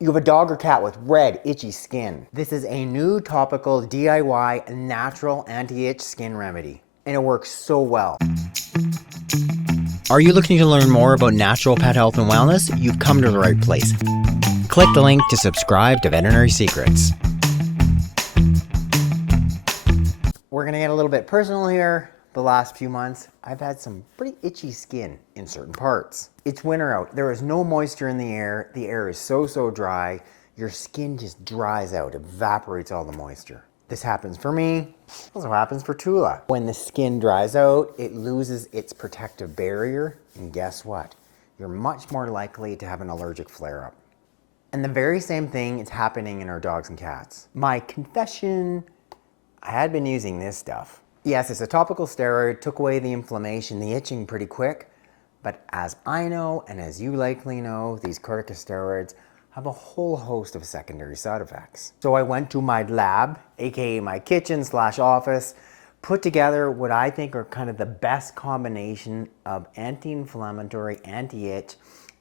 You have a dog or cat with red, itchy skin. This is a new topical DIY natural anti-itch skin remedy, and it works so well. Are you looking to learn more about natural pet health and wellness? You've come to the right place. Click the link to subscribe to Veterinary Secrets. We're gonna get a little bit personal here. The last few months, I've had some pretty itchy skin in certain parts. It's winter out. There is no moisture in the air. The air is so dry. Your skin just dries out, evaporates all the moisture. This happens for me, also happens for Tula. When the skin dries out, it loses its protective barrier, and guess what? You're much more likely to have an allergic flare-up. And the very same thing is happening in our dogs and cats. My confession, I had been using this stuff. Yes, it's a topical steroid, took away the inflammation, the itching pretty quick, but as I know, and as you likely know, these corticosteroids have a whole host of secondary side effects. So I went to my lab, aka my kitchen / office, put together what I think are kind of the best combination of anti-inflammatory, anti-itch,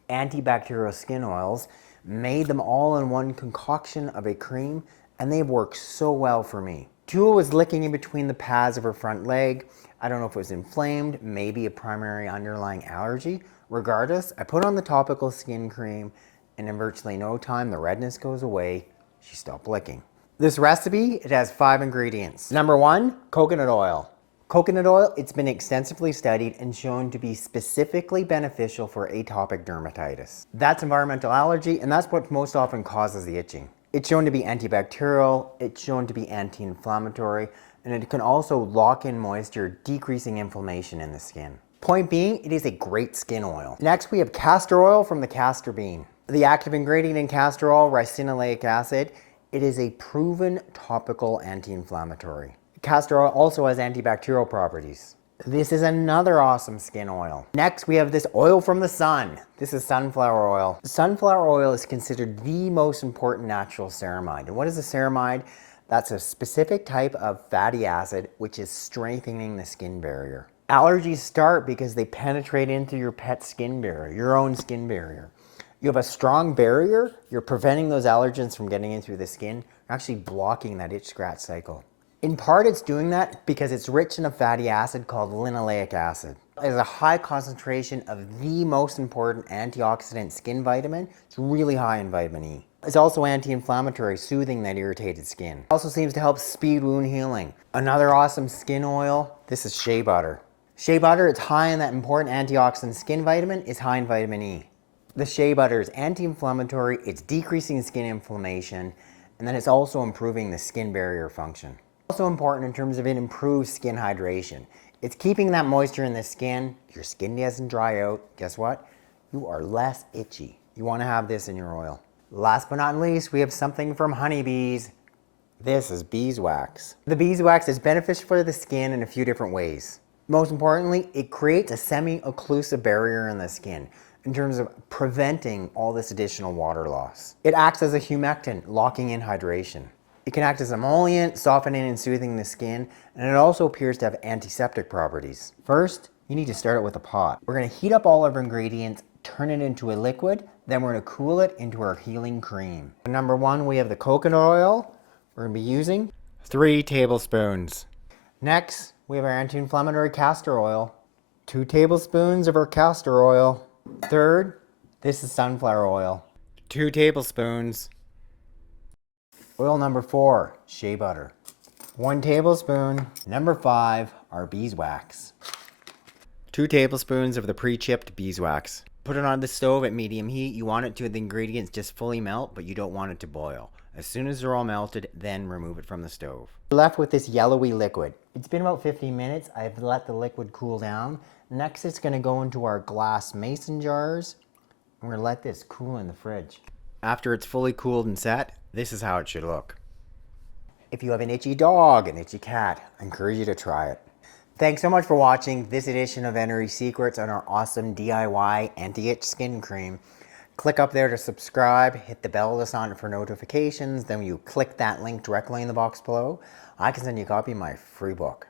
antibacterial skin oils, made them all in one concoction of a cream, and they've worked so well for me. Tula was licking in between the pads of her front leg. I don't know if it was inflamed, maybe a primary underlying allergy. Regardless, I put on the topical skin cream, and in virtually no time, the redness goes away. She stopped licking. This recipe, it has 5 ingredients. Number 1, coconut oil. Coconut oil, it's been extensively studied and shown to be specifically beneficial for atopic dermatitis. That's environmental allergy, and that's what most often causes the itching. It's shown to be antibacterial, it's shown to be anti-inflammatory, and it can also lock in moisture, decreasing inflammation in the skin. Point being, it is a great skin oil. Next, we have castor oil from the castor bean. The active ingredient in castor oil, ricinoleic acid, it is a proven topical anti-inflammatory. Castor oil also has antibacterial properties. This is another awesome skin oil. Next, we have this oil from the sun. This is sunflower oil. Sunflower oil is considered the most important natural ceramide. And what is a ceramide? That's a specific type of fatty acid which is strengthening the skin barrier. Allergies start because they penetrate into your pet's skin barrier, your own skin barrier. You have a strong barrier, you're preventing those allergens from getting in through the skin, you're actually blocking that itch-scratch cycle. In part, it's doing that because it's rich in a fatty acid called linoleic acid. There's a high concentration of the most important antioxidant skin vitamin. It's really high in vitamin E. It's also anti-inflammatory, soothing that irritated skin. It also seems to help speed wound healing. Another awesome skin oil, this is Shea Butter. Shea Butter, it's high in that important antioxidant skin vitamin, it's high in vitamin E. The Shea Butter is anti-inflammatory, it's decreasing skin inflammation, and then it's also improving the skin barrier function. Also important in terms of it improves skin hydration. It's keeping that moisture in the skin. Your skin doesn't dry out. Guess what? You are less itchy. You want to have this in your oil. Last but not least, we have something from honeybees. This is beeswax. The beeswax is beneficial for the skin in a few different ways. Most importantly, it creates a semi-occlusive barrier in the skin in terms of preventing all this additional water loss. It acts as a humectant, locking in hydration. It can act as an emollient, softening and soothing the skin, and it also appears to have antiseptic properties. First, you need to start it with a pot. We're going to heat up all of our ingredients, turn it into a liquid, then we're going to cool it into our healing cream. Number 1, we have the coconut oil. We're going to be using 3 tablespoons. Next, we have our anti-inflammatory castor oil. 2 tablespoons of our castor oil. Third, this is sunflower oil. 2 tablespoons. Oil number 4, shea butter. 1 tablespoon. Number 5, our beeswax. 2 tablespoons of the pre-chipped beeswax. Put it on the stove at medium heat. You want it to the ingredients just fully melt, but you don't want it to boil. As soon as they're all melted, then remove it from the stove. We're left with this yellowy liquid. It's been about 15 minutes. I've let the liquid cool down. Next, it's going to go into our glass mason jars. We're going to let this cool in the fridge. After it's fully cooled and set, this is how it should look. If you have an itchy dog, an itchy cat, I encourage you to try it. Thanks so much for watching this edition of Veterinary Secrets on our awesome DIY anti-itch skin cream. Click up there to subscribe, hit the bell to sign up for notifications, then you click that link directly in the box below. I can send you a copy of my free book.